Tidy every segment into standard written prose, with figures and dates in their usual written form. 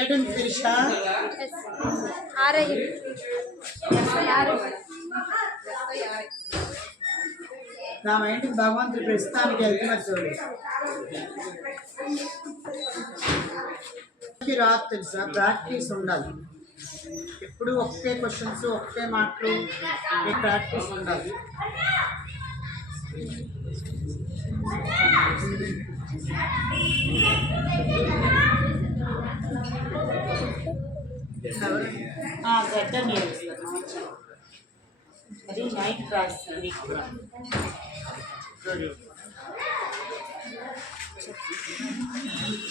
ఏడుంది శిరీష? నా ఇంటికి భగవంతుడు ప్రస్తుతానికి వెళ్తున్నారు చూడు. రాదు తెలుసా, ప్రాక్టీస్ ఉండాలి. ఎప్పుడు ఒకే క్వశ్చన్స్ ఒకే మాటలు, ప్రాక్టీస్ ఉండాలి. గడ్డ అది నైట్ క్లాస్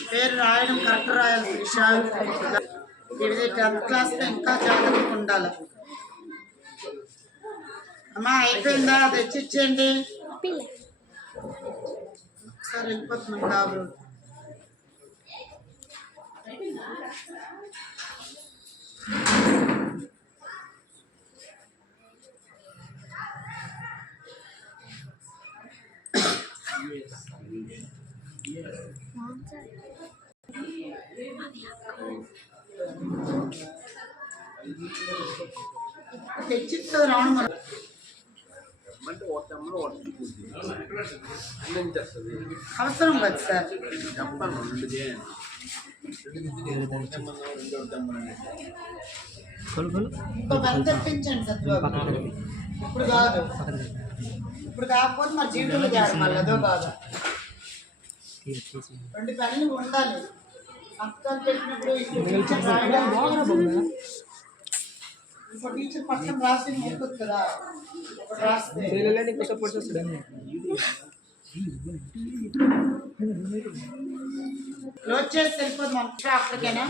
పేరు రాయడం కరెక్ట్ రాయాలి విషయాలు. ఇది 10th క్లాస్లో ఇంకా జాగ్రత్తగా ఉండాలి. అమ్మా అయిపోయిందా? అది తెచ్చిచ్చేయండి. ఒకసారి వెళ్ళిపోతున్నాం కాబు. తెచ్చిస్తుంది రావడం మరి అవసరం కదా సార్. తెప్పించండి సత్యబాబు. ఇప్పుడు కాదు, ఇప్పుడు కాకపోతే మరి జీవితంలో చేయాలి మళ్ళీ అదో బాధ. 2 పెన్నులు ఉండాలి. సంతకాలు పెట్టినప్పుడు ఇంకో టీచర్ పక్కన రాసి ఉంటుంది కదా, ఒకటి రాస్తే క్లోజ్ చేసి వెళ్ళిపోదు మనకి అప్పటికైనా.